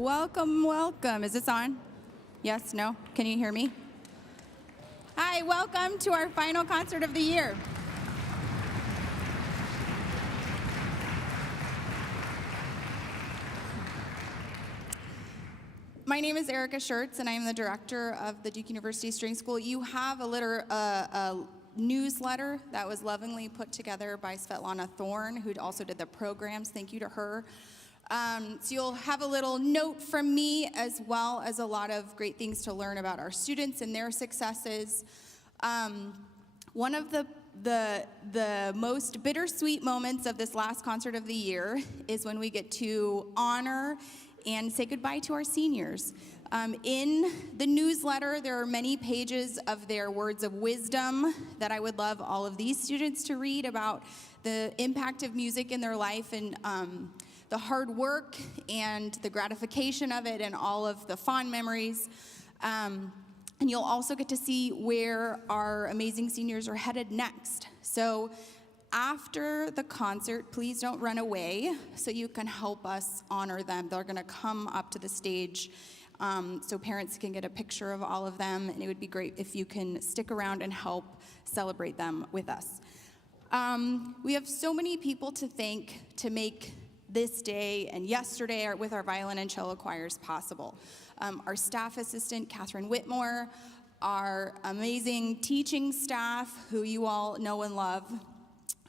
Welcome, welcome. Is this on? Yes, no? Can you hear me? Hi, welcome to our final concert of the year. My name is Erica Schertz, and I am the director of the Duke University String School. You have a newsletter that was lovingly put together by Svetlana Thorne, who also did the programs. Thank you to her. So you'll have a little note from me, as well as a lot of great things to learn about our students and their successes. One of the most bittersweet moments of this last concert of the year is when we get to honor and say goodbye to our seniors. In the newsletter, there are many pages of their words of wisdom that I would love all of these students to read about the impact of music in their life and the hard work and the gratification of it and all of the fond memories. And you'll also get to see where our amazing seniors are headed next. So after the concert, please don't run away so you can help us honor them. They're gonna come up to the stage so parents can get a picture of all of them, and it would be great if you can stick around and help celebrate them with us. We have so many people to thank to make this day and yesterday with our violin and cello choirs possible. Our staff assistant, Catherine Whitmore, our amazing teaching staff, who you all know and love,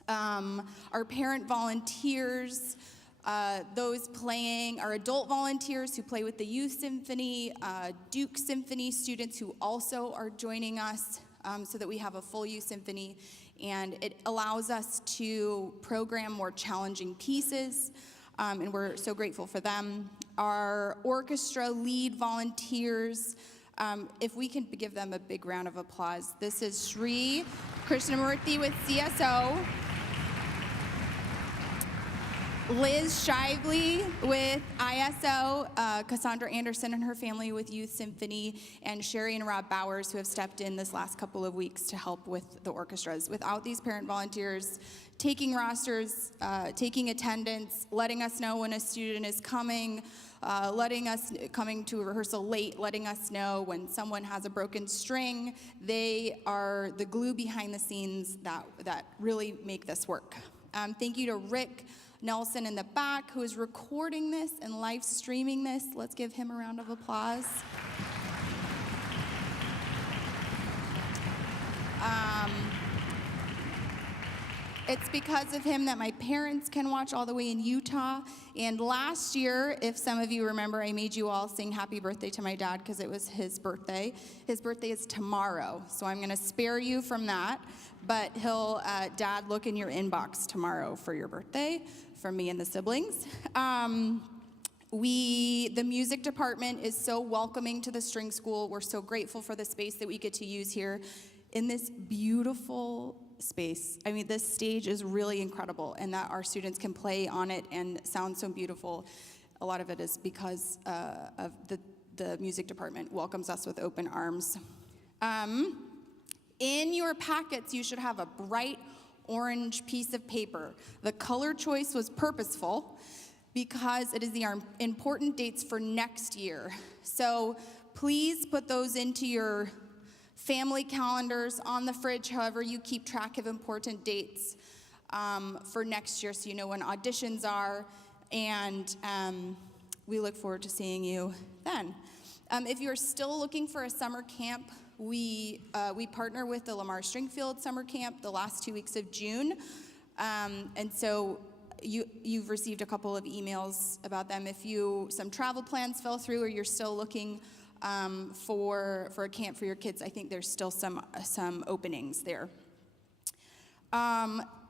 our parent volunteers, those playing, our adult volunteers who play with the Youth Symphony, Duke Symphony students who also are joining us so that we have a full Youth Symphony, and it allows us to program more challenging pieces, and we're so grateful for them. Our orchestra lead volunteers, if we can give them a big round of applause. This is Sri Krishnamurthy with CSO, Liz Shively with ISO, Cassandra Anderson and her family with Youth Symphony, and Sherry and Rob Bowers, who have stepped in this last couple of weeks to help with the orchestras. Without these parent volunteers taking rosters, taking attendance, letting us know when a student is coming, coming to a rehearsal late, letting us know when someone has a broken string, they are the glue behind the scenes that really make this work. Thank you to Rick Nelson in the back, who is recording this and live streaming this. Let's give him a round of applause. It's because of him that my parents can watch all the way in Utah. And last year, if some of you remember, I made you all sing happy birthday to my dad because it was his birthday. His birthday is tomorrow, so I'm gonna spare you from that. But Dad, look in your inbox tomorrow for your birthday from me and the siblings. The music department is so welcoming to the string school. We're so grateful for the space that we get to use here in this beautiful space. I mean, this stage is really incredible, and that our students can play on it and sound so beautiful. A lot of it is because of the music department welcomes us with open arms. In your packets, you should have a bright orange piece of paper. The color choice was purposeful because it is the important dates for next year. So please put those into your family calendars, on the fridge, however you keep track of important dates for next year so you know when auditions are, and we look forward to seeing you then. If you're still looking for a summer camp, we partner with the Lamar Stringfield Summer Camp the last 2 weeks of June, and so you've received a couple of emails about them. If some travel plans fell through or you're still looking for a camp for your kids, I think there's still some openings there.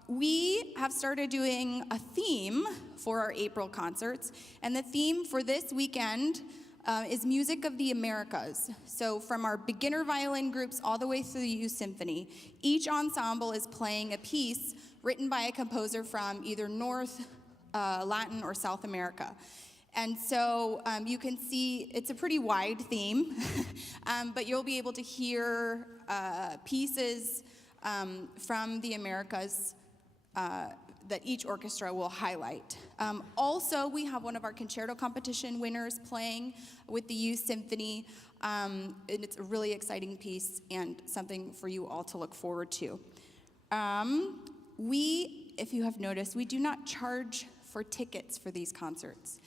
We have started doing a theme for our April concerts, and the theme for this weekend is Music of the Americas. So from our beginner violin groups all the way through the Youth Symphony, each ensemble is playing a piece written by a composer from either North, Latin, or South America. And so you can see it's a pretty wide theme, but you'll be able to hear pieces from the Americas that each orchestra will highlight. Also, we have one of our concerto competition winners playing with the youth symphony, and it's a really exciting piece and something for you all to look forward to. If you have noticed, we do not charge for tickets for these concerts.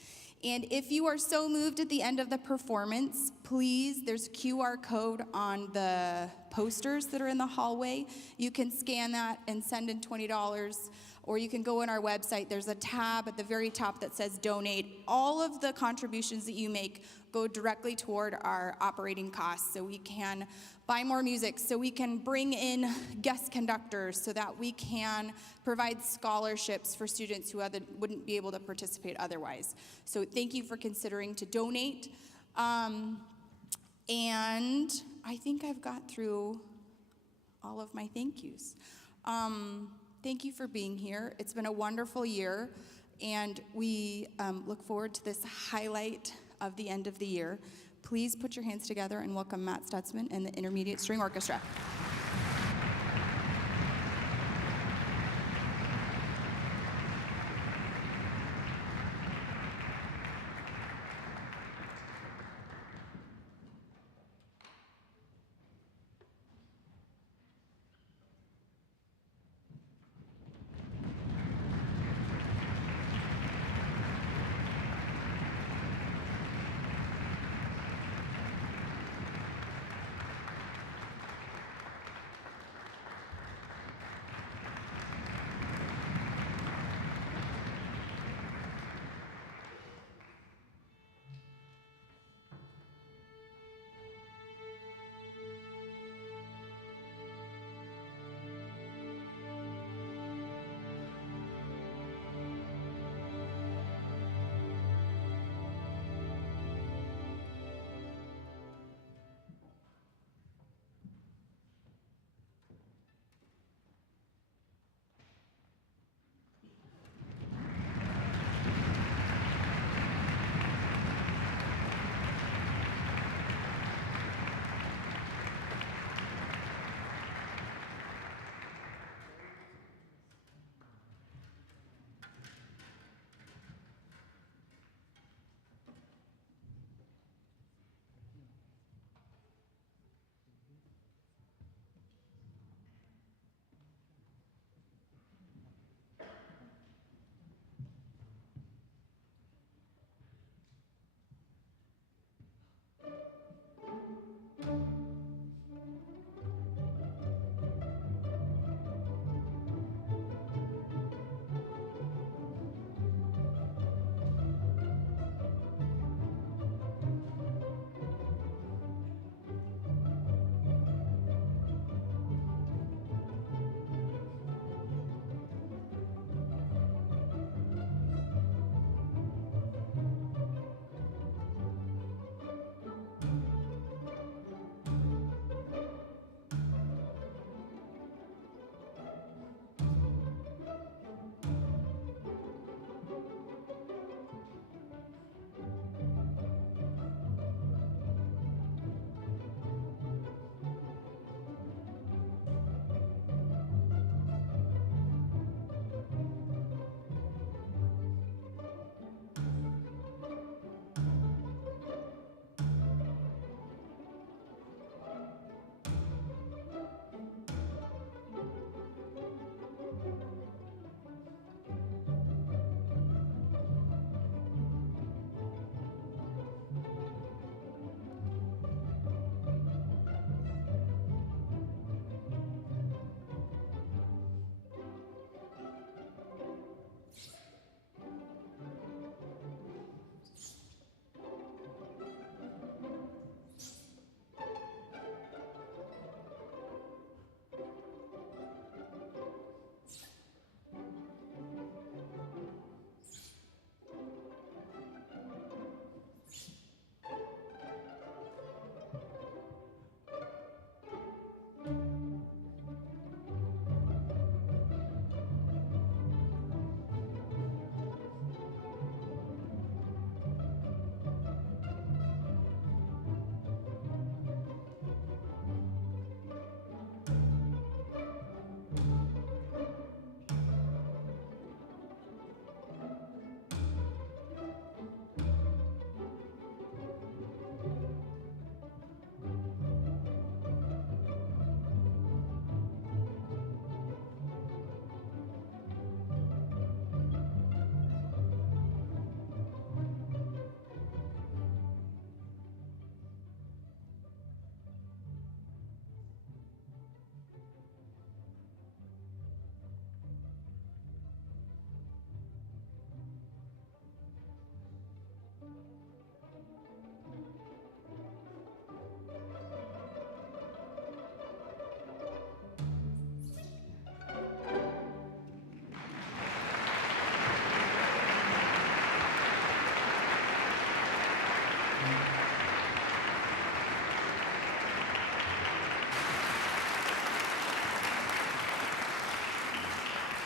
And if you are so moved at the end of the performance, please, there's a QR code on the posters that are in the hallway. You can scan that and send in $20, or you can go on our website. There's a tab at the very top that says donate. All of the contributions that you make go directly toward our operating costs, so we can buy more music, so we can bring in guest conductors, so that we can provide scholarships for students who wouldn't be able to participate otherwise. So thank you for considering to donate. And I think I've got through all of my thank yous. Thank you for being here. It's been a wonderful year, and we look forward to this highlight of the end of the year. Please put your hands together and welcome Matt Stutzman and the Intermediate String Orchestra.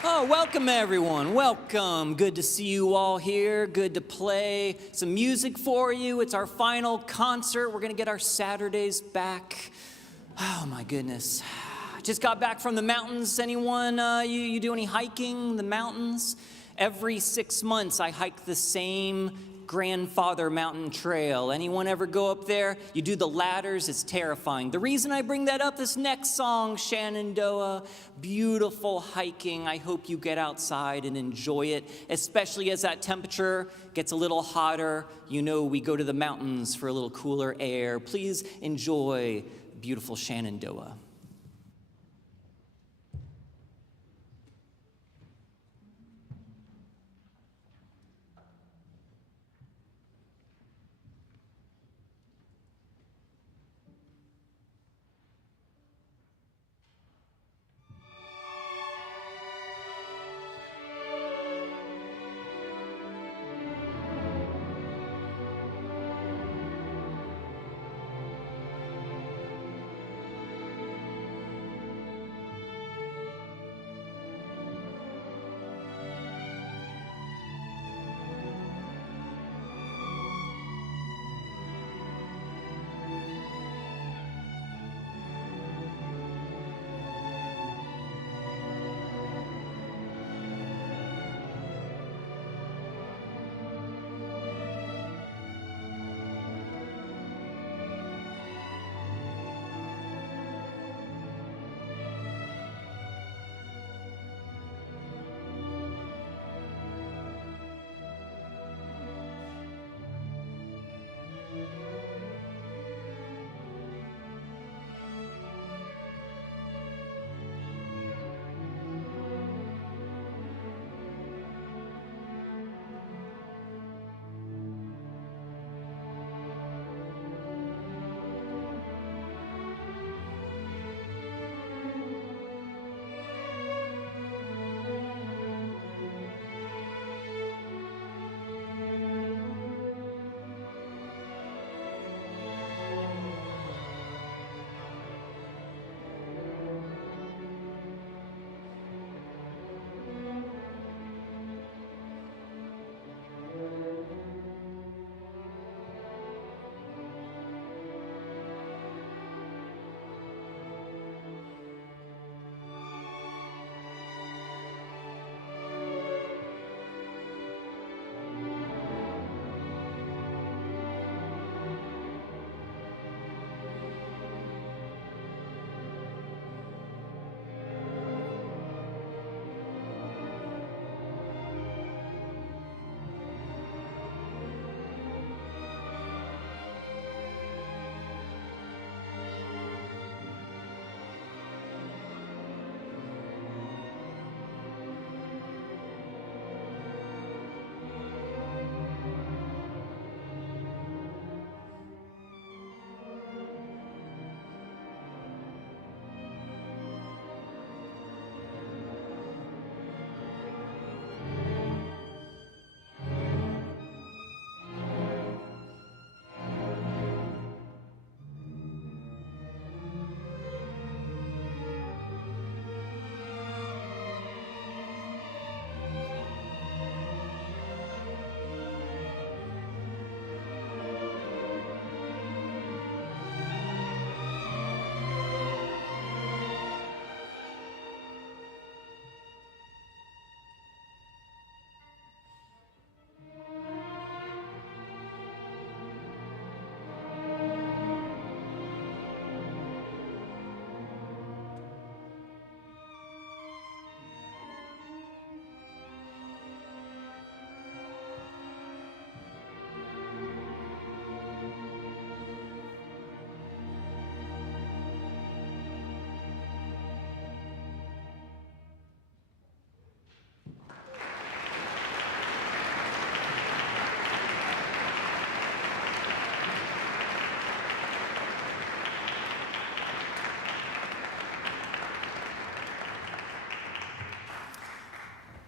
Oh, welcome everyone, welcome. Good to see you all here. Good to play some music for you. It's our final concert. We're gonna get our Saturdays back. Oh my goodness. Just got back from the mountains. Anyone, you do any hiking in the mountains? Every 6 months I hike the same Grandfather Mountain Trail. Anyone ever go up there? You do the ladders, it's terrifying. The reason I bring that up, this next song, Shenandoah, beautiful hiking. I hope you get outside and enjoy it, especially as that temperature gets a little hotter. You know we go to the mountains for a little cooler air. Please enjoy beautiful Shenandoah.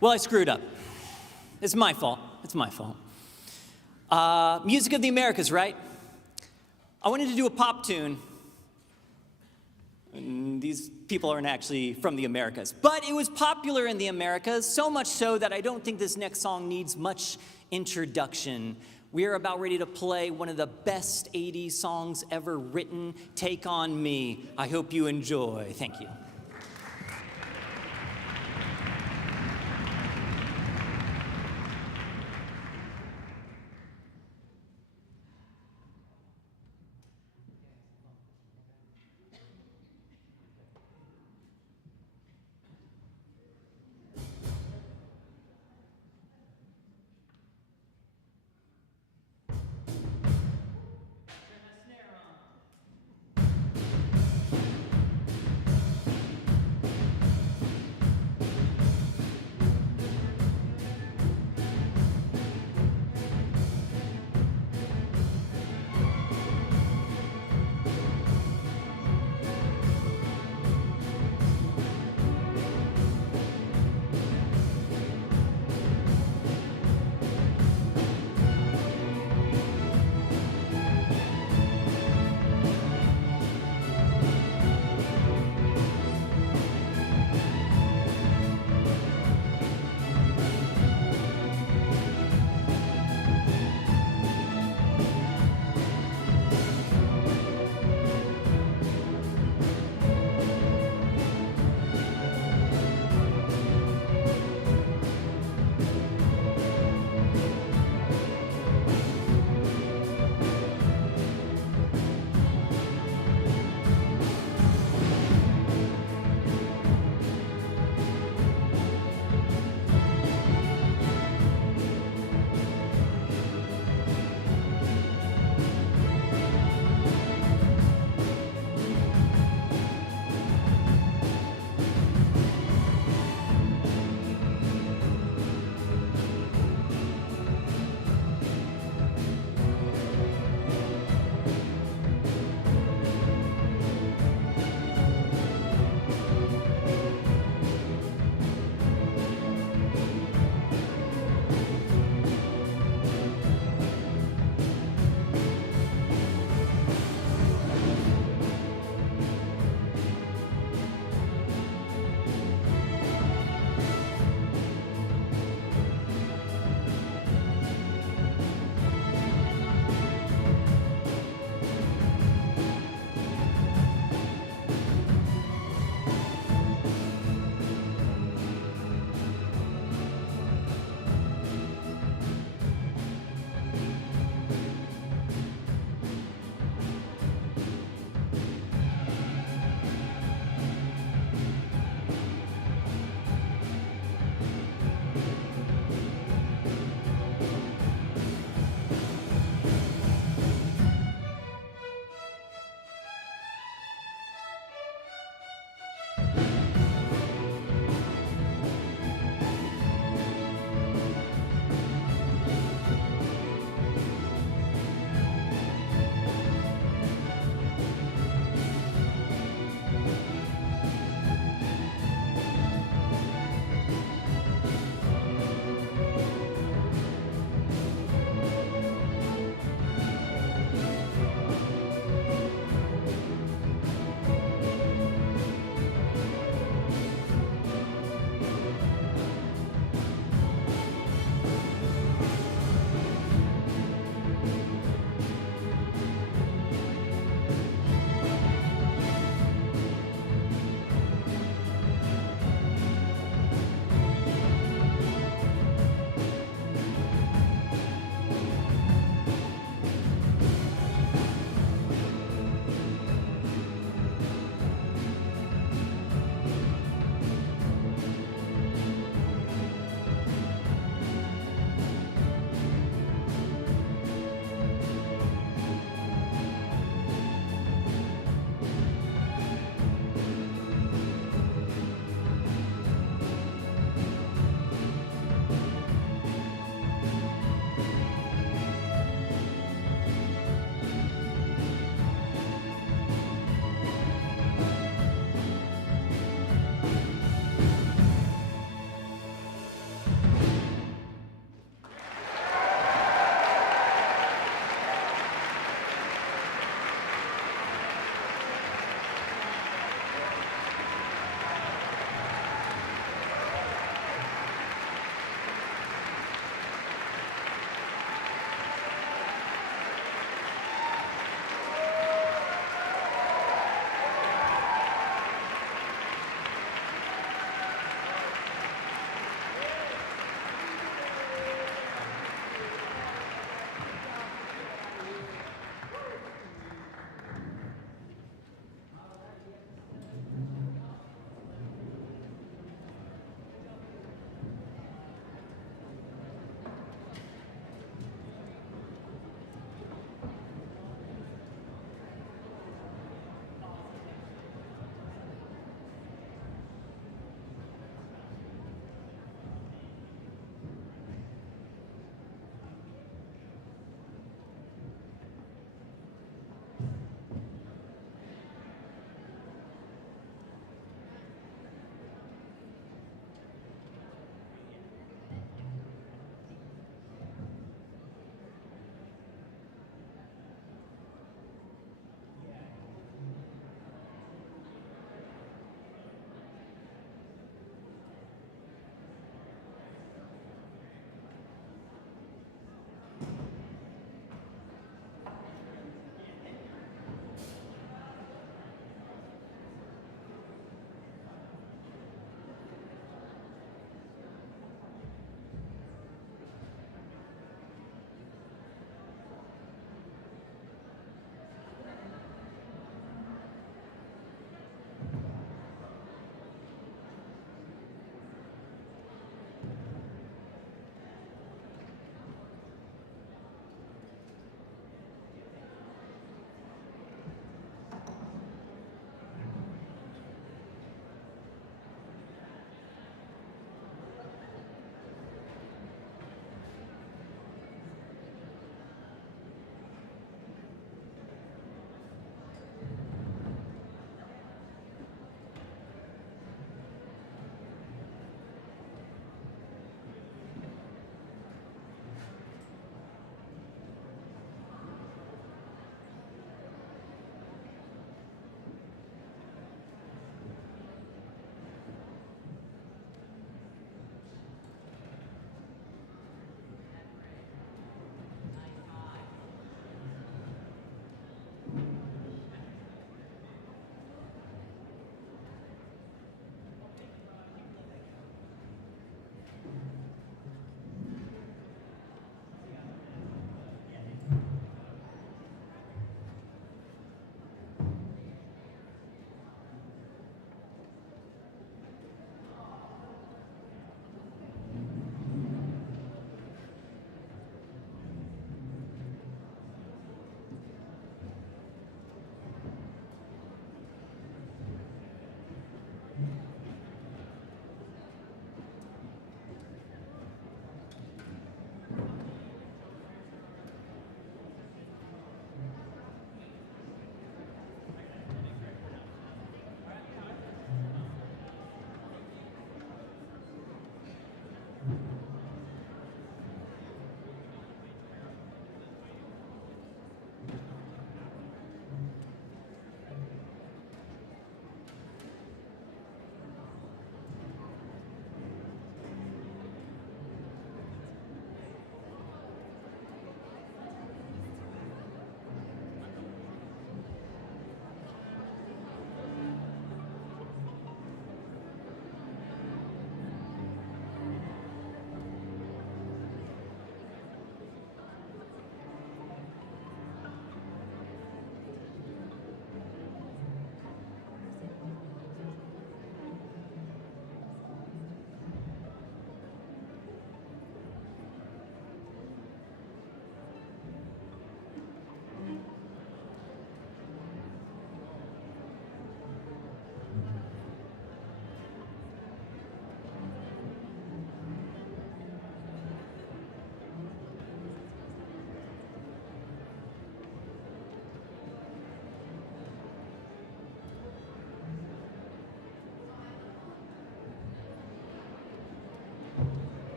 Well, I screwed up. It's my fault. It's my fault. Music of the Americas, right? I wanted to do a pop tune. mean, these people aren't actually from the Americas. But it was popular in the Americas, so much so that I don't think this next song needs much introduction. We are about ready to play one of the best 80s songs ever written, Take On Me. I hope you enjoy. Thank you.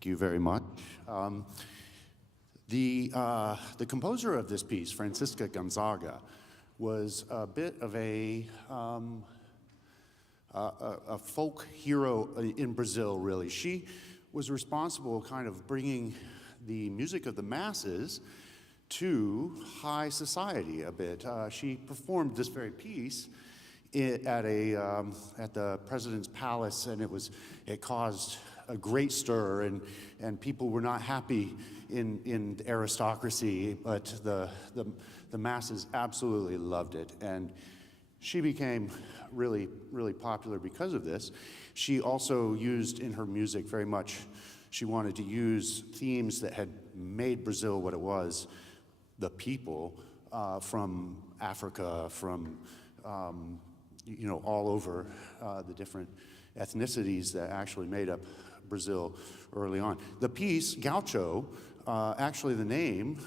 Thank you very much. The composer of this piece, Francisca Gonzaga, was a bit of a folk hero in Brazil, really. She was responsible kind of bringing the music of the masses to high society a bit. She performed this very piece at the president's palace, and it caused a great stir, and people were not happy in the aristocracy, but the masses absolutely loved it, and she became really, really popular because of this. She also used in her music very much, she wanted to use themes that had made Brazil what it was, the people from Africa, from all over the different ethnicities that actually made up Brazil early on. The piece, Gaucho, actually the name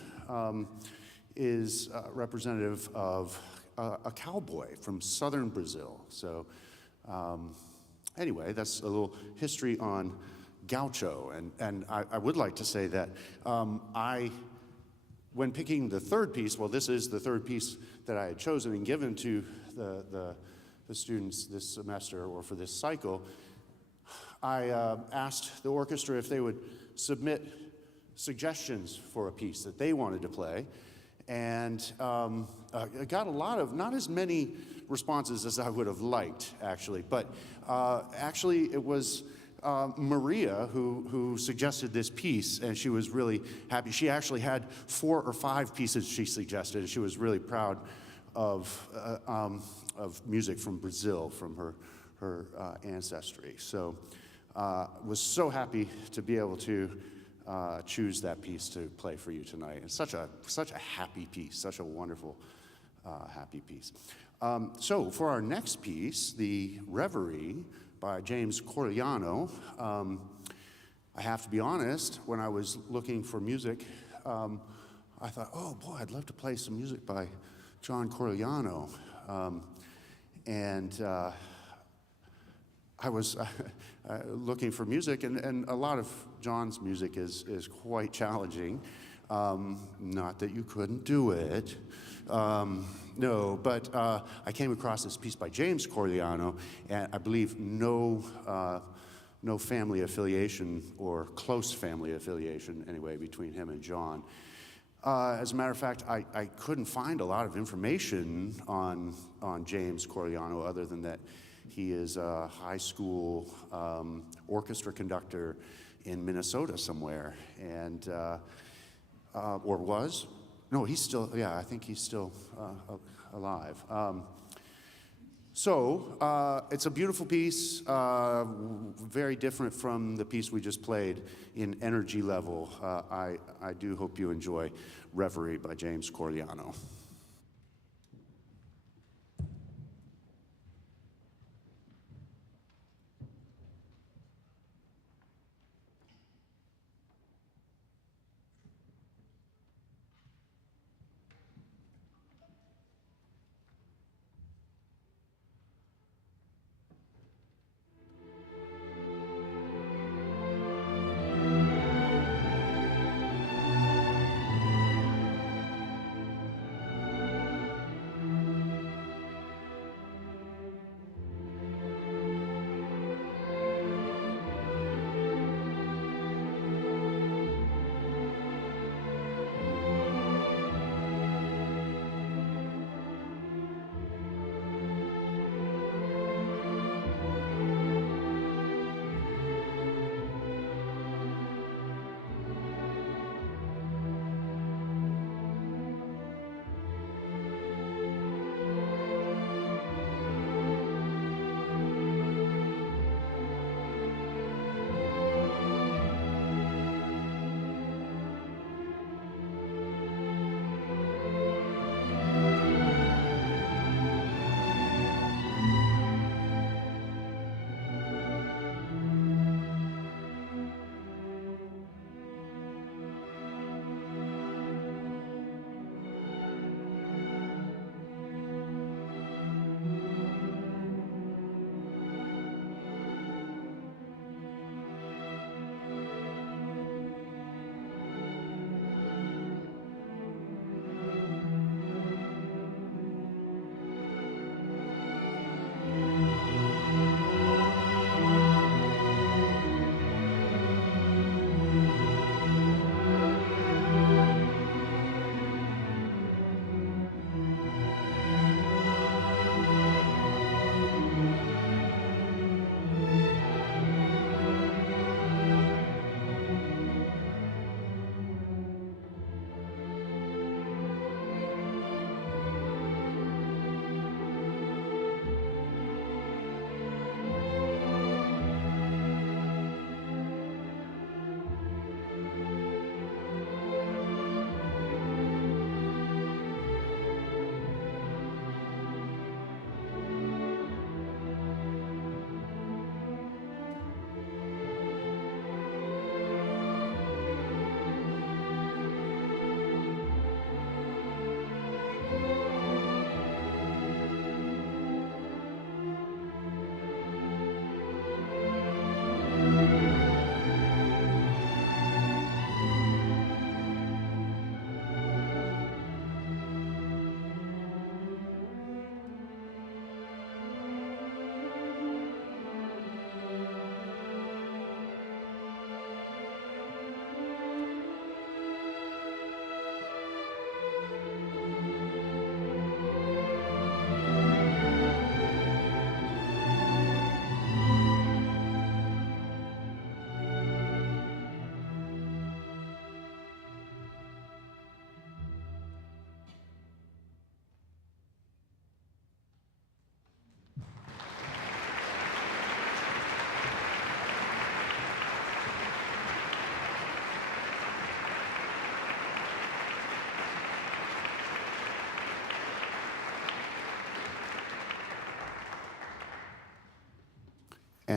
is representative of a cowboy from southern Brazil. So anyway, that's a little history on Gaucho. And I would like to say that when picking the third piece, well, this is the third piece that I had chosen and given to the students this semester or for this cycle, I asked the orchestra if they would submit suggestions for a piece that they wanted to play. And I got a lot of, not as many responses as I would have liked, actually, but actually it was Maria who suggested this piece, and she was really happy. She actually had 4 or 5 pieces she suggested, and she was really proud of music from Brazil, from her ancestry. So was so happy to be able to choose that piece to play for you tonight. It's such a happy piece, such a wonderful, happy piece. So for our next piece, the Reverie by James Corigliano, I have to be honest, when I was looking for music, I thought, oh boy, I'd love to play some music by John Corigliano. And I was looking for music, and a lot of John's music is quite challenging. Not that you couldn't do it. No, but I came across this piece by James Corigliano, and I believe no family affiliation or close family affiliation, anyway, between him and John. As a matter of fact, I couldn't find a lot of information on James Corigliano other than that he is a high school orchestra conductor in Minnesota somewhere, and or was. No, he's still, yeah, I think he's still alive. So it's a beautiful piece, very different from the piece we just played in energy level. I do hope you enjoy Reverie by James Corigliano.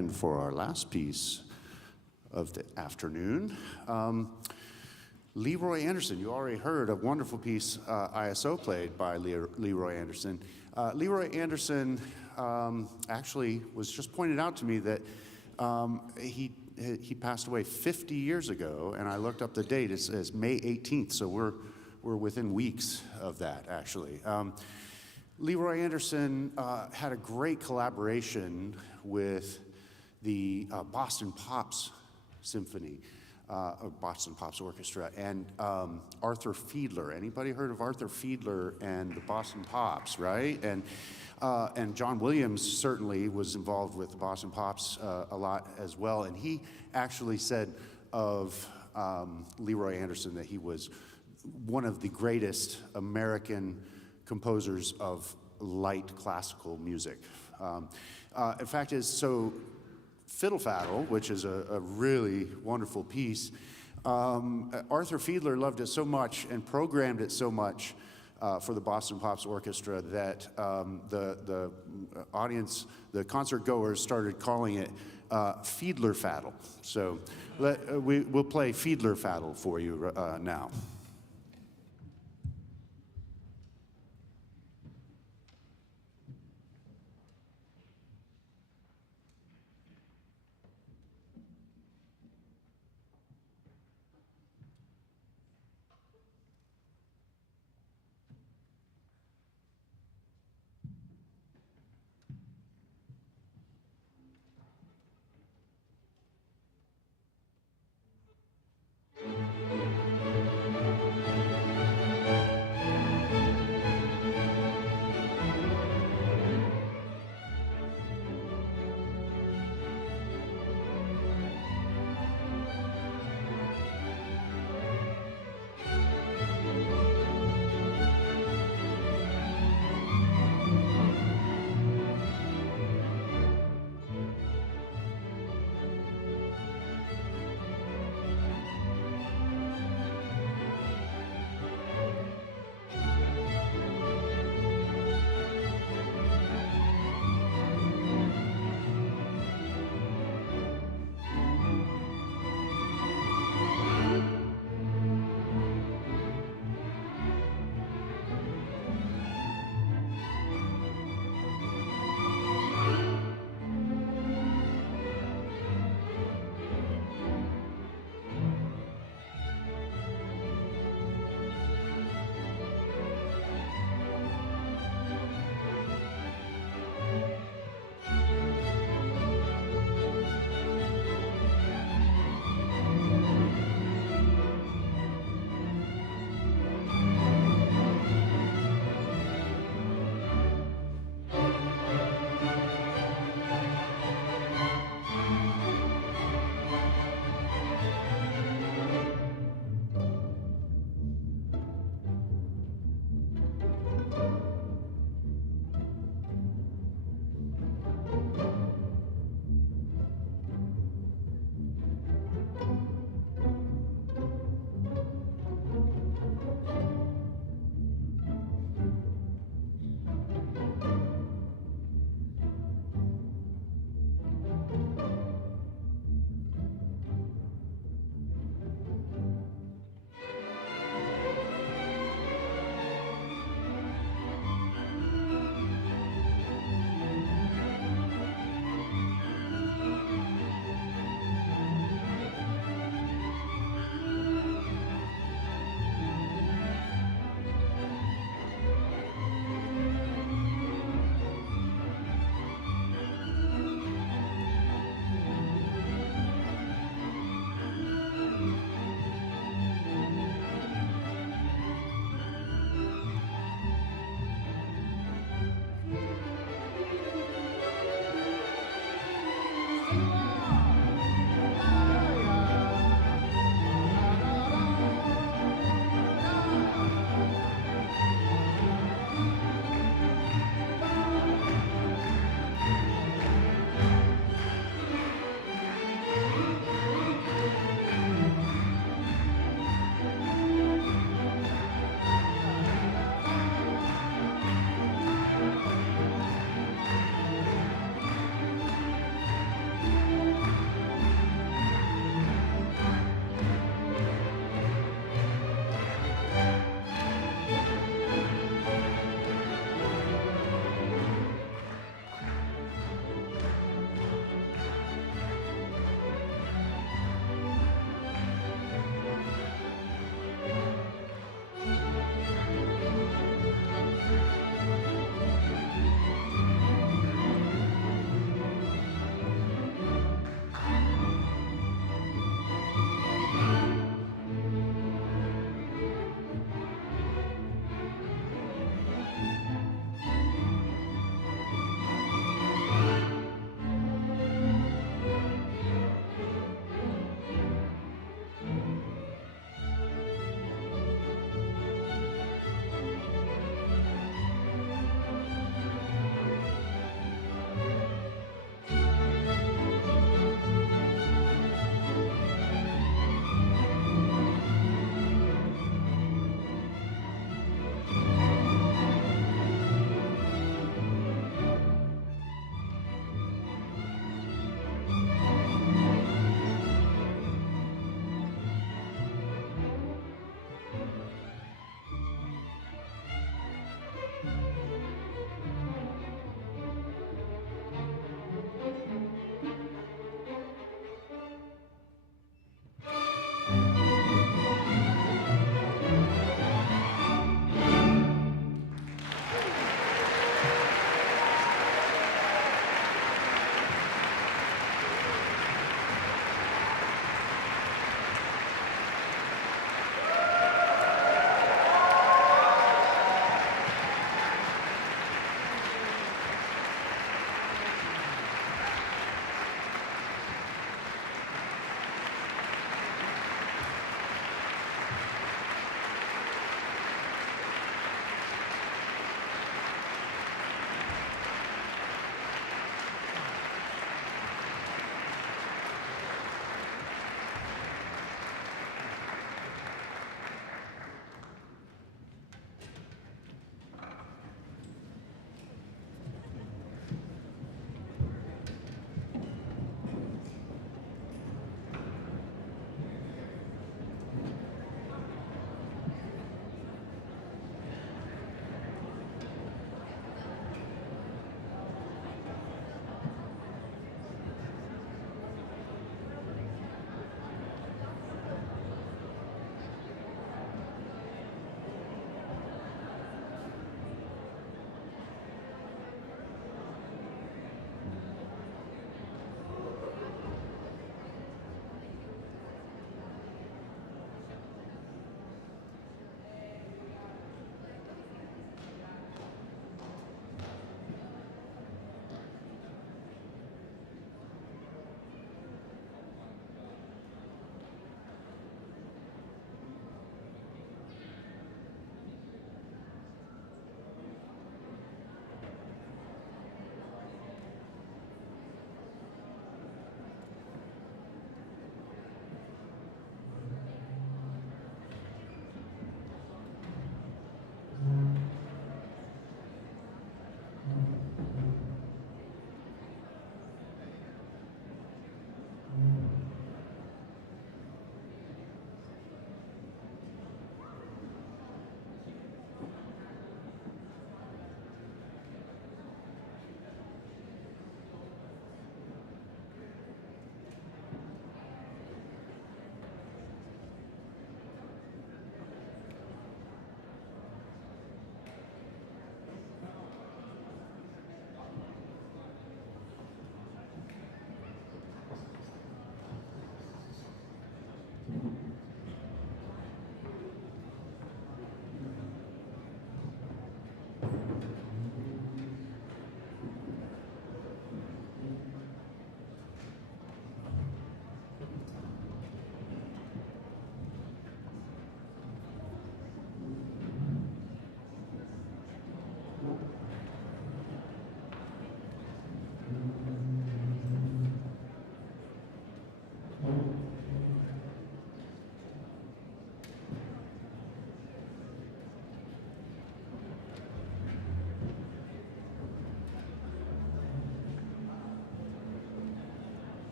And for our last piece of the afternoon, Leroy Anderson. You already heard a wonderful piece ISO played by Leroy Anderson. Leroy Anderson actually was just pointed out to me that he passed away 50 years ago, and I looked up the date. It's May 18th, so we're within weeks of that, actually. Leroy Anderson had a great collaboration with the Boston Pops Symphony, or Boston Pops Orchestra, and Arthur Fiedler. Anybody heard of Arthur Fiedler and the Boston Pops, right? And John Williams certainly was involved with the Boston Pops a lot as well, and he actually said of Leroy Anderson that he was one of the greatest American composers of light classical music. In fact, Fiddle Faddle, which is a really wonderful piece, Arthur Fiedler loved it so much and programmed it so much for the Boston Pops Orchestra that the audience, the concert goers, started calling it Fiedler Faddle. So we'll play Fiedler Faddle for you now.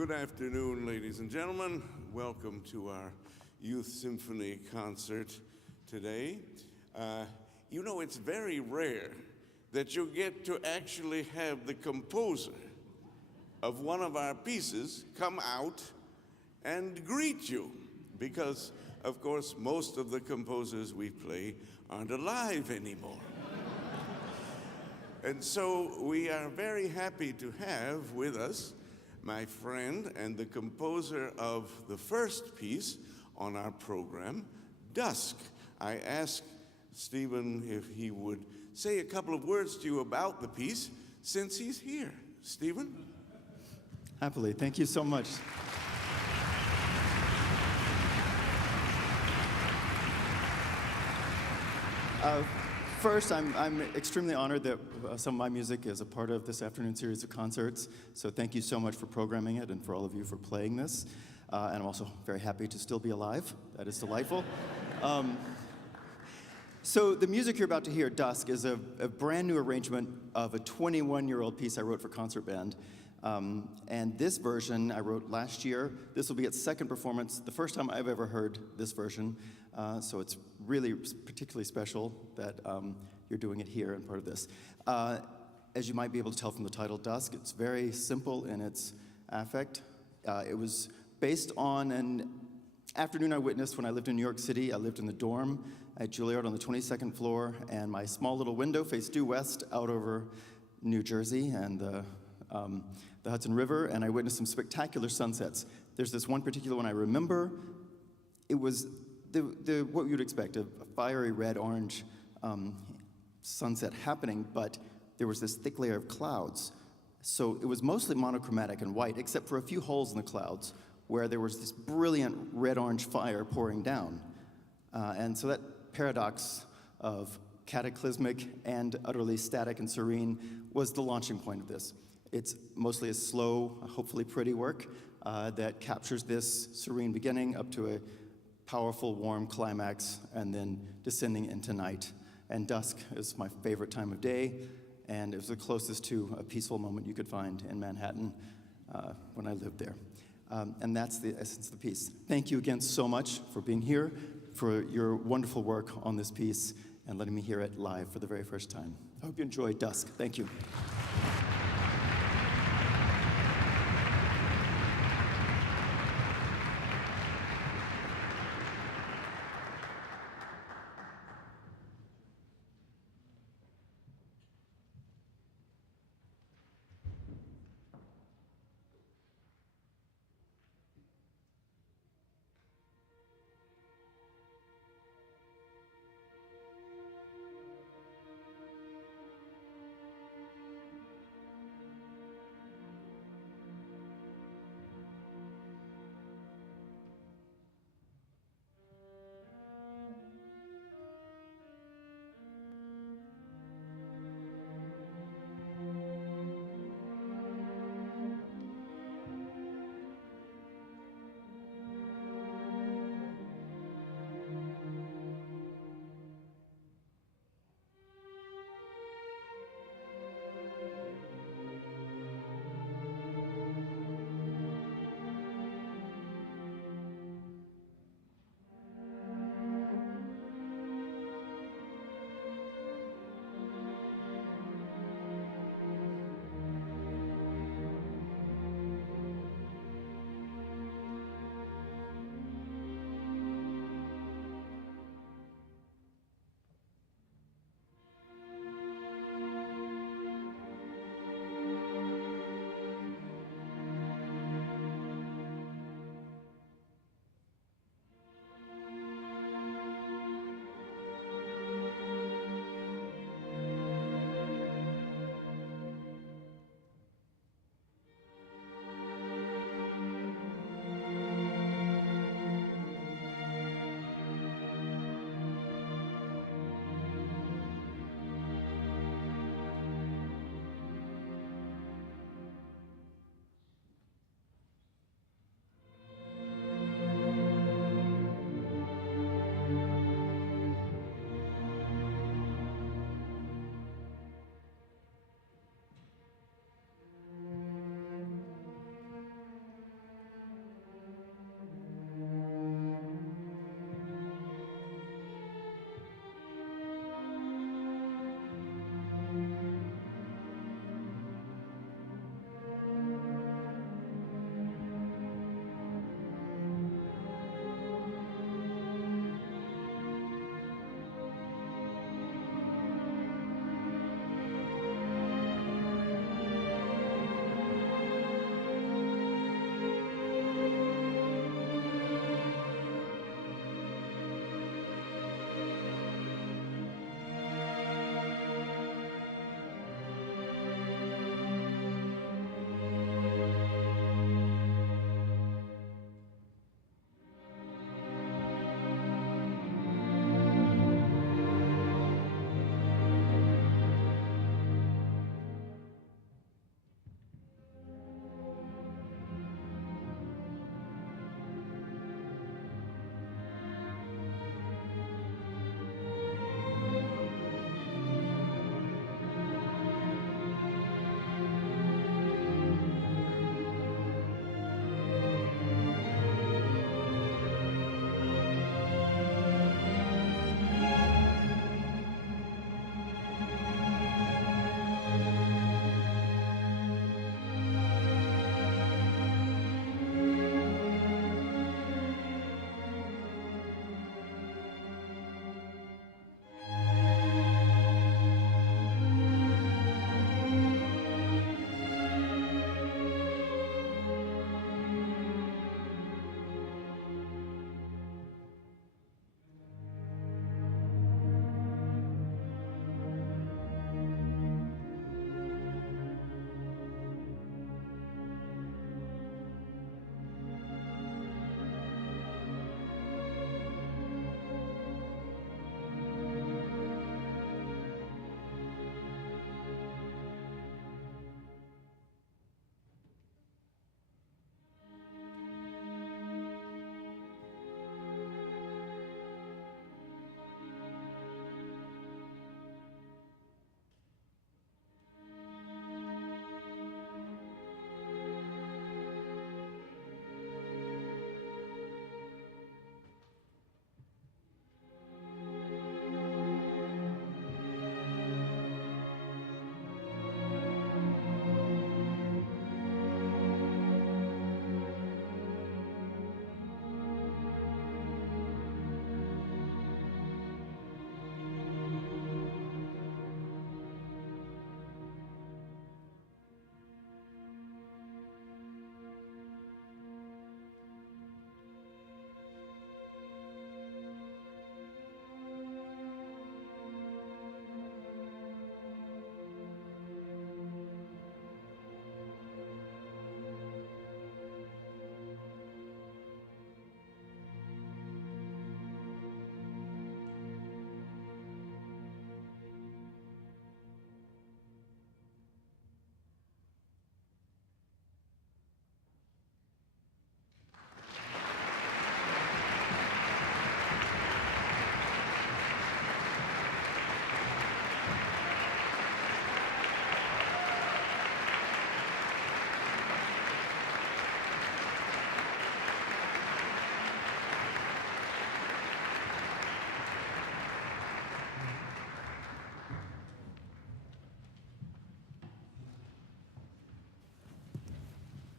Good afternoon, ladies and gentlemen. Welcome to our Youth Symphony concert today. You know, it's very rare that you get to actually have the composer of one of our pieces come out and greet you, because, of course, most of the composers we play aren't alive anymore. And so we are very happy to have with us my friend and the composer of the first piece on our program, Dusk. I asked Stephen if he would say a couple of words to you about the piece since he's here. Stephen? Happily. Thank you so much. First, I'm extremely honored that some of my music is a part of this afternoon series of concerts. So thank you so much for programming it and for all of you for playing this. And I'm also very happy to still be alive. That is delightful. So the music you're about to hear, Dusk, is a brand new arrangement of a 21-year-old piece I wrote for concert band. And this version I wrote last year. This will be its second performance, the first time I've ever heard this version. So it's really particularly special that you're doing it here and part of this. As you might be able to tell from the title, Dusk, it's very simple in its affect. It was based on an afternoon I witnessed when I lived in New York City. I lived in the dorm at Juilliard on the 22nd floor, and my small little window faced due west out over New Jersey and the Hudson River, and I witnessed some spectacular sunsets. There's this one particular one I remember. It was what you'd expect, a fiery red-orange sunset happening, but there was this thick layer of clouds. So it was mostly monochromatic and white, except for a few holes in the clouds where there was this brilliant red-orange fire pouring down. And so that paradox of cataclysmic and utterly static and serene was the launching point of this. It's mostly a slow, hopefully pretty work that captures this serene beginning up to a powerful, warm climax, and then descending into night. And dusk is my favorite time of day, and it was the closest to a peaceful moment you could find in Manhattan when I lived there. And that's the essence of the piece. Thank you again so much for being here, for your wonderful work on this piece, and letting me hear it live for the very first time. I hope you enjoy Dusk. Thank you.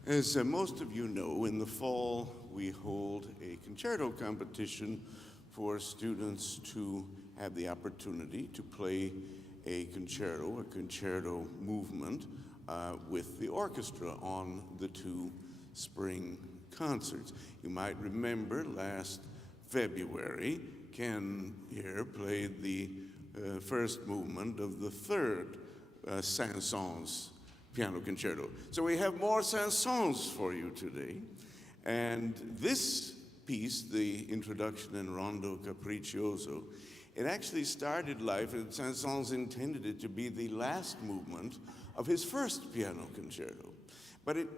As most of you know, in the fall we hold a concerto competition for students to have the opportunity to play a concerto movement with the orchestra on the 2 spring concerts. You might remember last February, Ken here played the first movement of the 3rd Saint-Saëns piano concerto. So we have more Saint-Saëns for you today. And this piece, the introduction in Rondo Capriccioso, it actually started life, and Saint-Saëns intended it to be the last movement of his first piano concerto. But it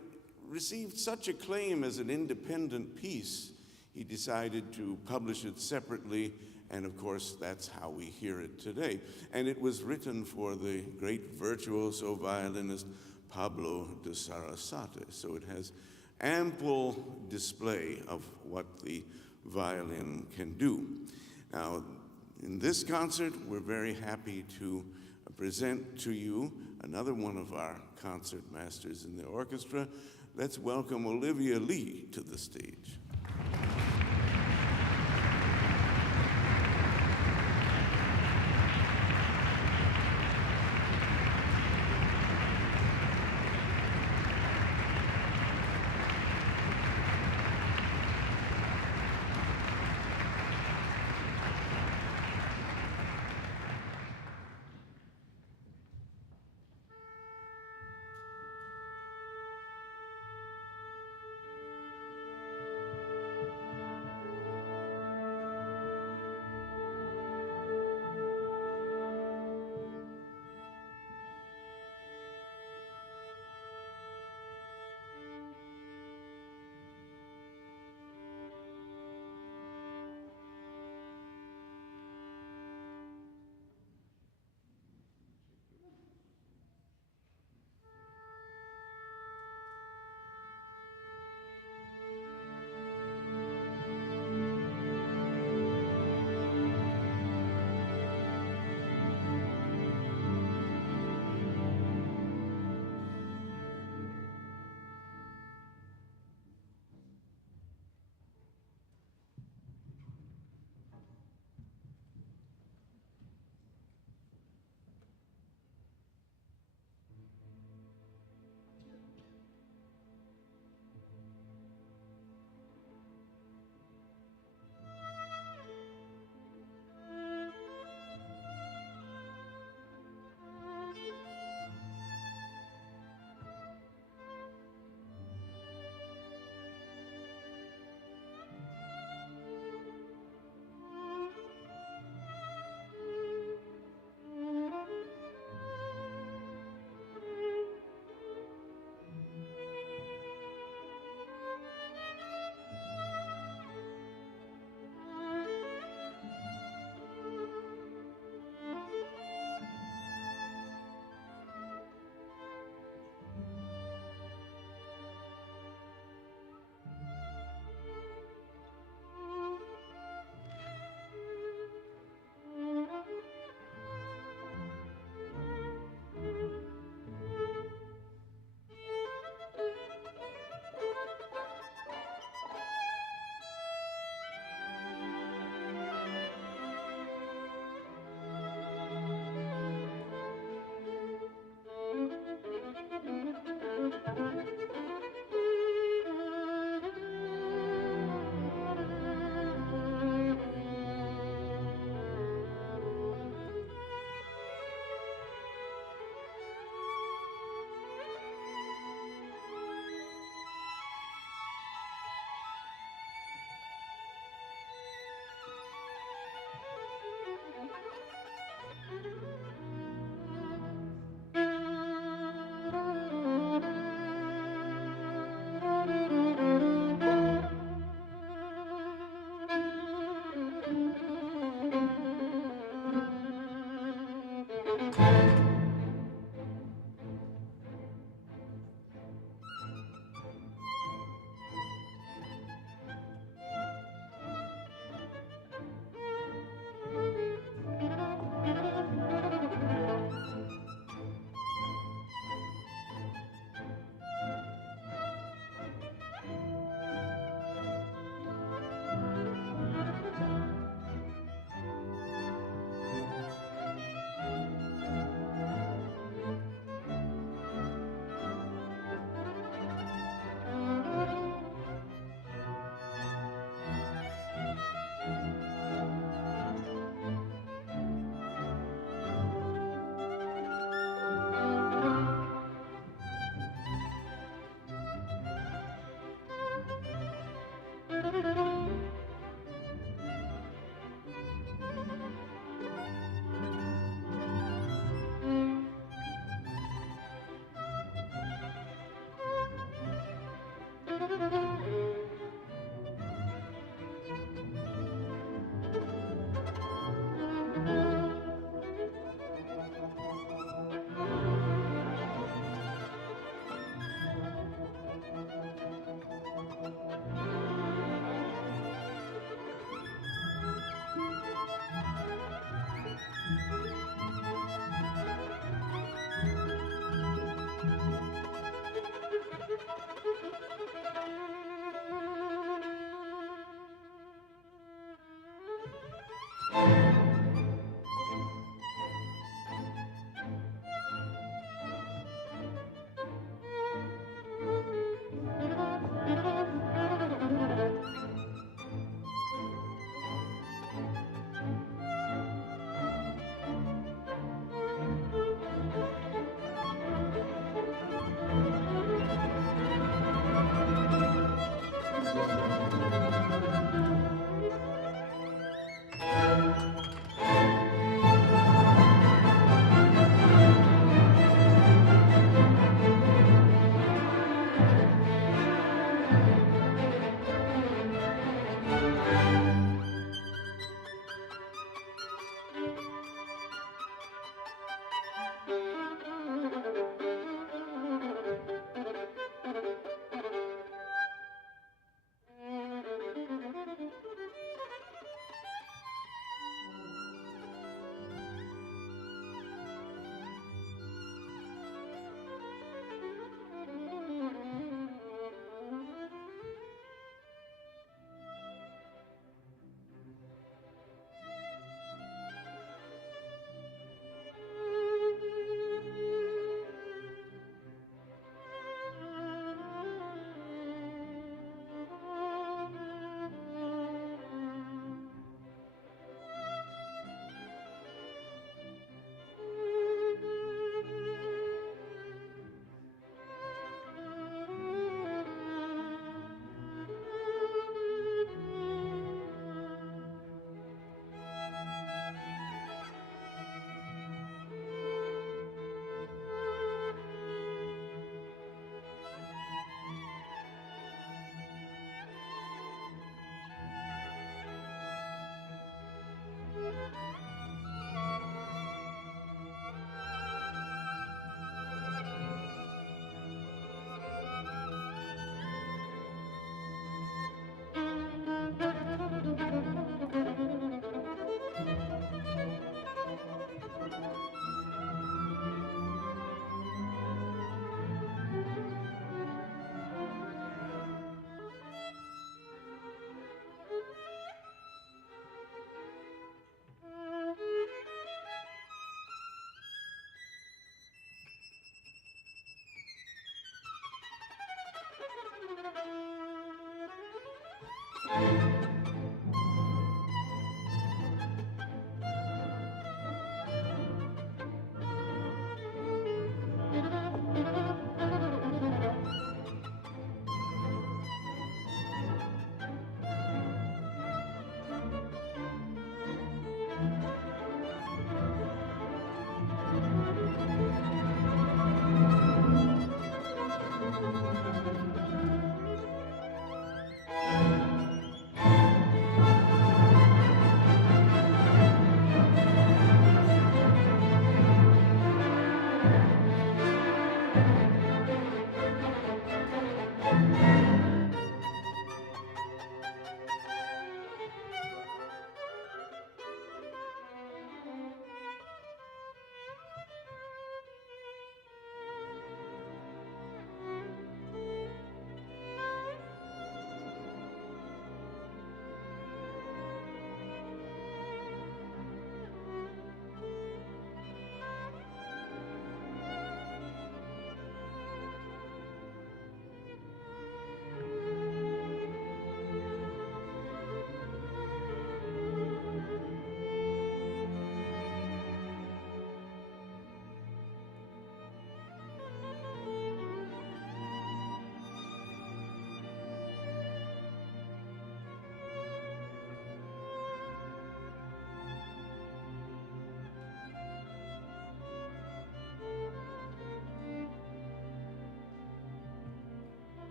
received such acclaim as an independent piece, he decided to publish it separately, and of course, that's how we hear it today. And it was written for the great virtuoso violinist Pablo de Sarasate. So it has ample display of what the violin can do. Now, in this concert, we're very happy to present to you another one of our concert masters in the orchestra. Let's welcome Olivia Lee to the stage.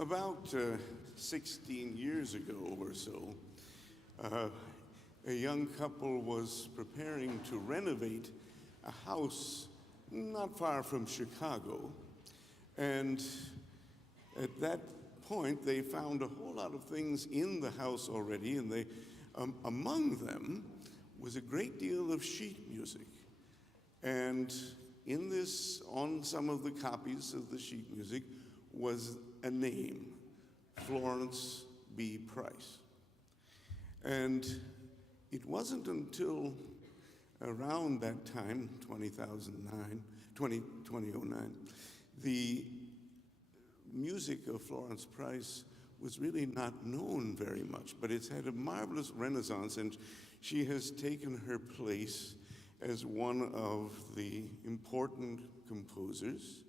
About 16 years ago or so, a young couple was preparing to renovate a house not far from Chicago. And at that point, they found a whole lot of things in the house already, and they, among them was a great deal of sheet music. And in this, on some of the copies of the sheet music, was a name, Florence B. Price. And it wasn't until around that time, 2009, the music of Florence Price was really not known very much, but it's had a marvelous renaissance, and she has taken her place as one of the important composers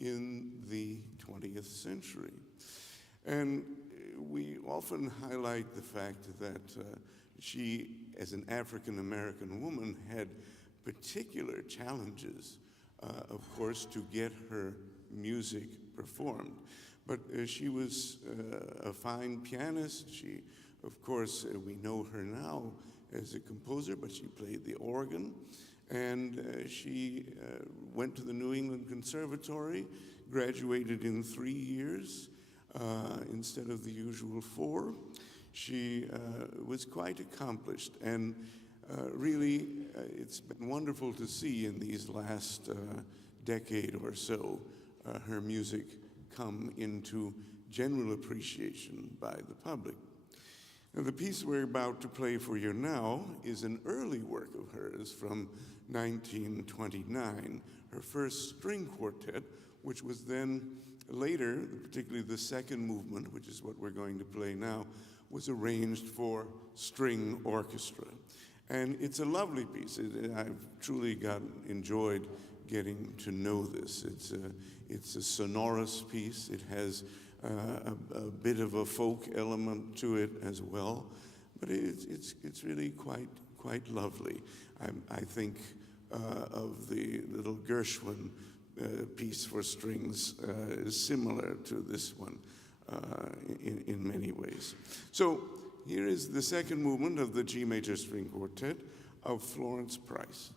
in the 20th century. And we often highlight the fact that she, as an African-American woman, had particular challenges, of course, to get her music performed. But she was a fine pianist. She, of course, we know her now as a composer, but she played the organ. And she went to the New England Conservatory, graduated in 3 years instead of the usual 4. She was quite accomplished, and really it's been wonderful to see in these last decade or so her music come into general appreciation by the public. Now, the piece we're about to play for you now is an early work of hers from 1929, her first string quartet, which was then later, particularly the second movement, which is what we're going to play now, was arranged for string orchestra. And it's a lovely piece. I've truly enjoyed getting to know this. It's a sonorous piece. It has a bit of a folk element to it as well, but it's really quite lovely. I think of the little Gershwin piece for strings is similar to this one in many ways. So here is the second movement of the G major string quartet of Florence Price.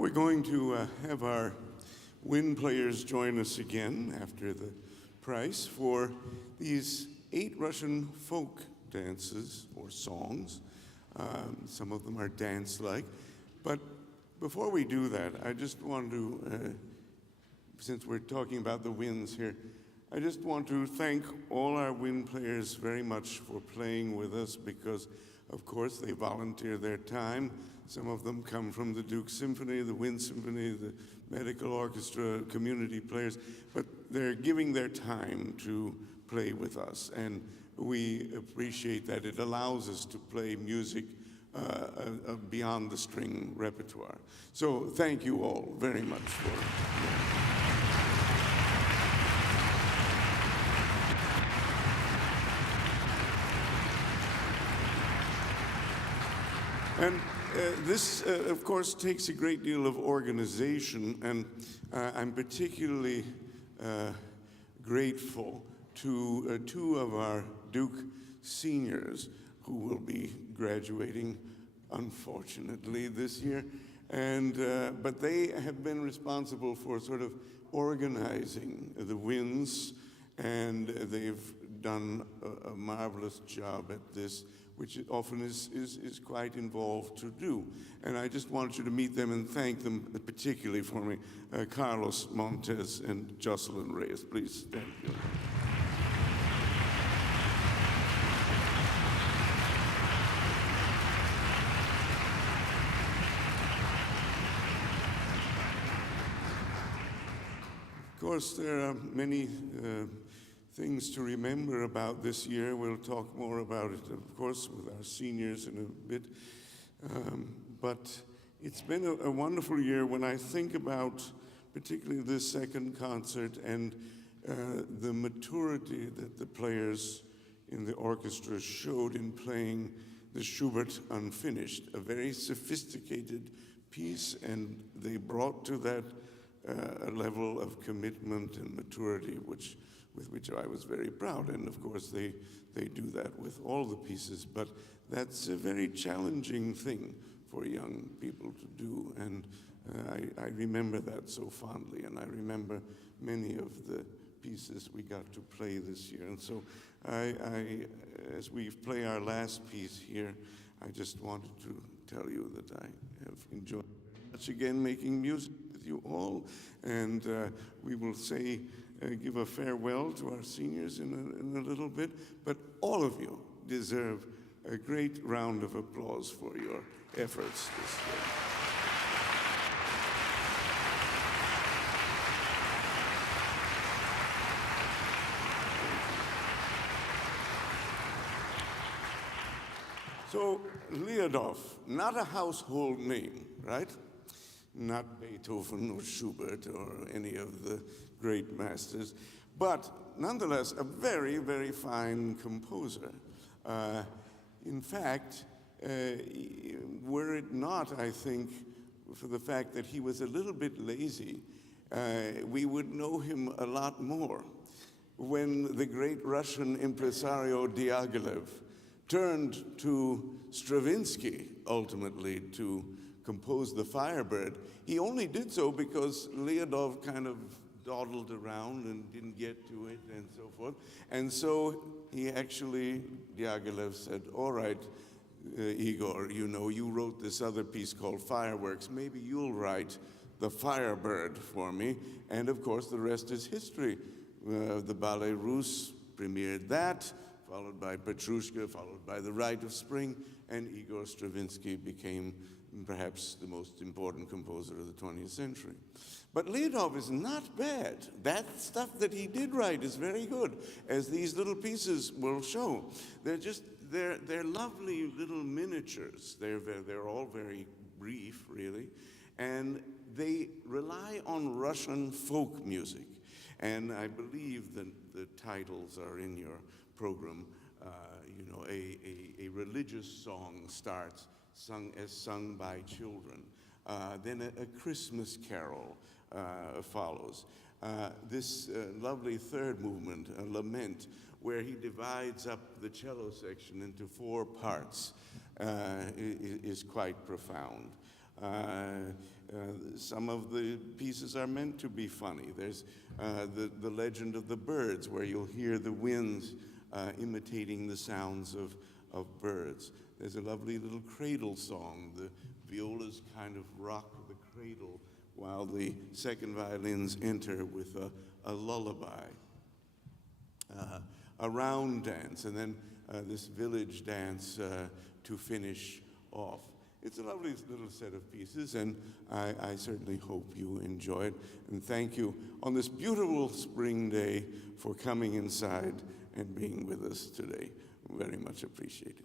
we're going to have our wind players join us again after the price for these 8 Russian folk dances or songs. Some of them are dance-like. But before we do that, I just want to, since we're talking about the winds here, I just want to thank all our wind players very much for playing with us because, of course, they volunteer their time. Some of them come from the Duke Symphony, the Wind Symphony, the Medical Orchestra, community players, but they're giving their time to play with us, and we appreciate that. It allows us to play music beyond the string repertoire. So thank you all very much for And this, of course, takes a great deal of organization, and I'm particularly grateful to 2 of our Duke seniors who will be graduating, unfortunately, this year. But they have been responsible for sort of organizing the winds, and they've done a marvelous job at this, which often is quite involved to do. And I just want you to meet them and thank them particularly for me, Carlos Montes and Jocelyn Reyes. Please stand. Of course, there are many things to remember about this year. We'll talk more about it, of course, with our seniors in a bit. But it's been a wonderful year when I think about particularly this second concert and the maturity that the players in the orchestra showed in playing the Schubert Unfinished, a very sophisticated piece, and they brought to that a level of commitment and maturity with which I was very proud. And of course, they do that with all the pieces, but that's a very challenging thing for young people to do. And I remember that so fondly, and I remember many of the pieces we got to play this year. And so as we play our last piece here, I just wanted to tell you that I have enjoyed very much again making music with you all. And we will say, give a farewell to our seniors in a little bit, but all of you deserve a great round of applause for your efforts this year. So, Liadov, not a household name, right? Not Beethoven or Schubert or any of the great masters, but nonetheless a very, very fine composer. In fact, were it not, I think, for the fact that he was a little bit lazy, we would know him a lot more. When the great Russian impresario Diaghilev turned to Stravinsky, ultimately, to compose the Firebird, he only did so because Liadov kind of dawdled around and didn't get to it and so forth. And so he actually, Diaghilev said, all right, Igor, you know, you wrote this other piece called Fireworks. Maybe you'll write the Firebird for me. And of course, the rest is history. The Ballet Russe premiered that, followed by Petrushka, followed by The Rite of Spring, and Igor Stravinsky became perhaps the most important composer of the 20th century. But Liadov is not bad. That stuff that he did write is very good, as these little pieces will show. They're lovely little miniatures. They're all very brief, really, and they rely on Russian folk music. And I believe that the titles are in your program. You know, a religious song starts, sung by children. Then a Christmas carol follows. This lovely third movement, a lament, where he divides up the cello section into 4 parts, is quite profound. Some of the pieces are meant to be funny. There's the Legend of the Birds, where you'll hear the winds imitating the sounds of birds. There's a lovely little cradle song. The violas kind of rock the cradle while the second violins enter with a lullaby. A round dance, and then this village dance to finish off. It's a lovely little set of pieces, and I certainly hope you enjoy it. And thank you on this beautiful spring day for coming inside and being with us today. Very much appreciated.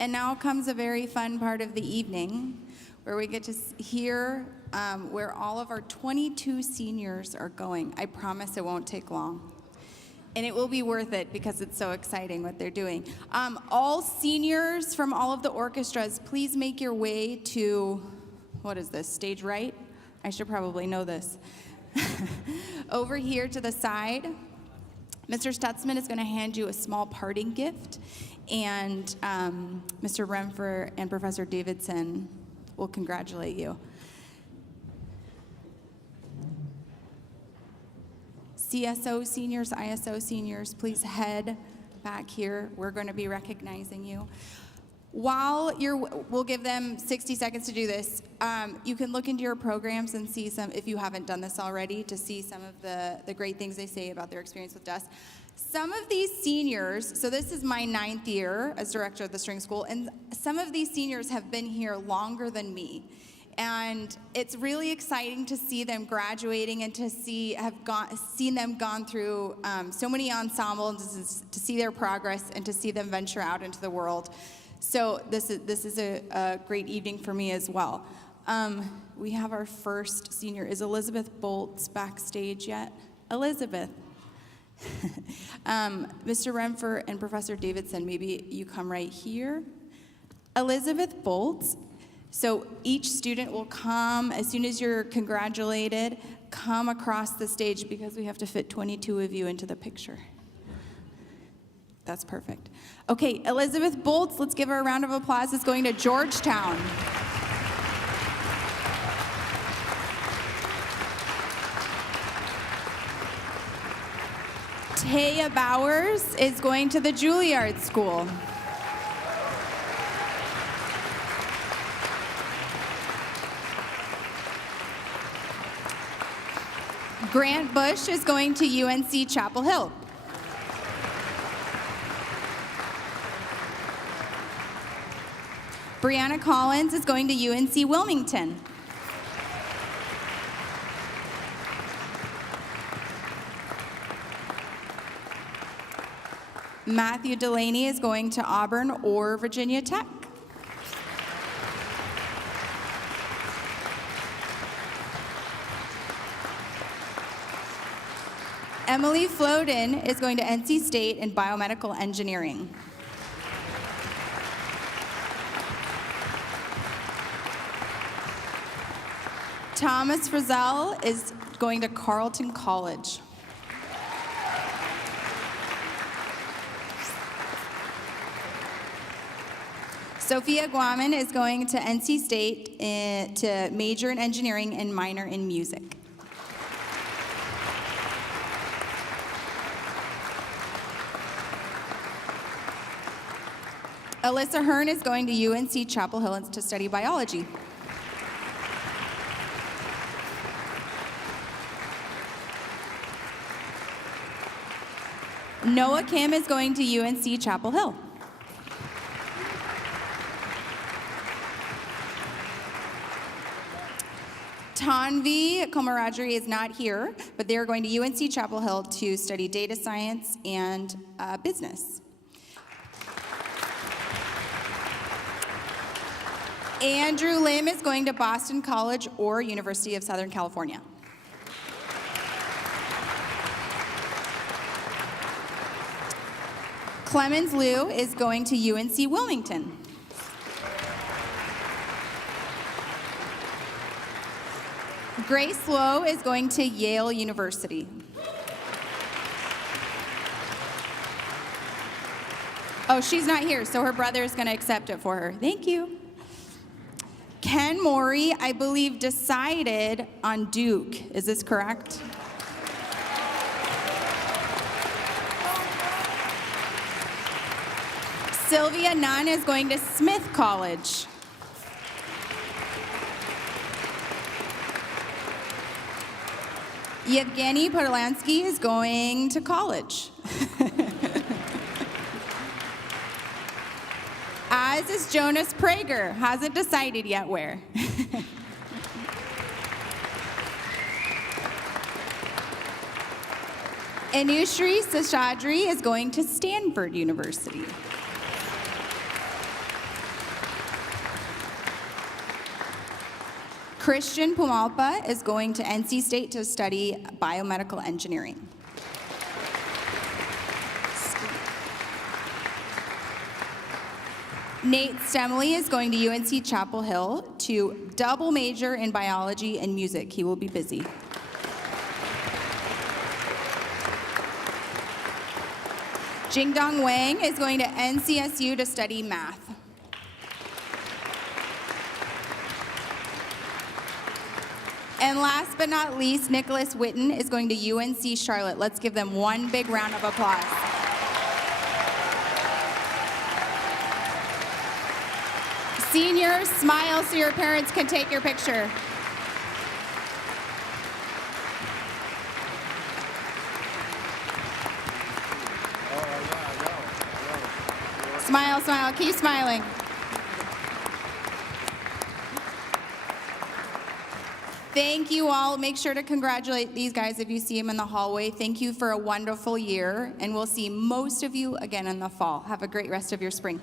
And now comes a very fun part of the evening where we get to hear where all of our 22 seniors are going. I promise it won't take long. And it will be worth it because it's so exciting what they're doing. All seniors from all of the orchestras, please make your way to, what is this, stage right? I should probably know this. Over here to the side, Mr. Stutzman is going to hand you a small parting gift, and Mr. Remfer and Professor Davidson will congratulate you. CSO seniors, ISO seniors, please head back here. We're going to be recognizing you. We'll give them 60 seconds to do this. You can look into your programs and see some, if you haven't done this already, to see some of the great things they say about their experience with dust. Some of these seniors, so this is my 9th year as director of the string school, and some of these seniors have been here longer than me. And it's really exciting to see them graduating and to seen them gone through so many ensembles, to see their progress and to see them venture out into the world. So this is a great evening for me as well. We have our first senior. Is Elizabeth Bolts backstage yet? Elizabeth. Mr. Remfer and Professor Davidson, maybe you come right here. Elizabeth Bolts. So each student will come, as soon as you're congratulated, come across the stage because we have to fit 22 of you into the picture. That's perfect. Okay, Elizabeth Bolts, let's give her a round of applause, is going to Georgetown. Taya Bowers is going to the Juilliard School. Grant Bush is going to UNC Chapel Hill. Brianna Collins is going to UNC Wilmington. Matthew Delaney is going to Auburn or Virginia Tech. Emily Floden is going to NC State in biomedical engineering. Thomas Frizzell is going to Carleton College. Sophia Guaman is going to NC State to major in engineering and minor in music. Alyssa Hearn is going to UNC Chapel Hill to study biology. Noah Kim is going to UNC Chapel Hill. Tanvi Komarajri is not here, but they're going to UNC Chapel Hill to study data science and business. Andrew Lim is going to Boston College or University of Southern California. Clemens Liu is going to UNC Wilmington. Grace Lowe is going to Yale University. Oh, she's not here, so her brother is going to accept it for her. Thank you. Ken Morey, I believe, decided on Duke. Is this correct? Sylvia Nunn is going to Smith College. Yevgeny Podolansky is going to college. As is Jonas Prager, hasn't decided yet where. Anushri Seshadri is going to Stanford University. Christian Pumalpa is going to NC State to study biomedical engineering. Nate Stemley is going to UNC Chapel Hill to double major in biology and music. He will be busy. Jingdong Wang is going to NCSU to study math. And last but not least, Nicholas Witten is going to UNC Charlotte. Let's give them one big round of applause. Seniors, smile so your parents can take your picture. Smile, smile, keep smiling. Thank you all. Make sure to congratulate these guys if you see them in the hallway. Thank you for a wonderful year, and we'll see most of you again in the fall. Have a great rest of your spring.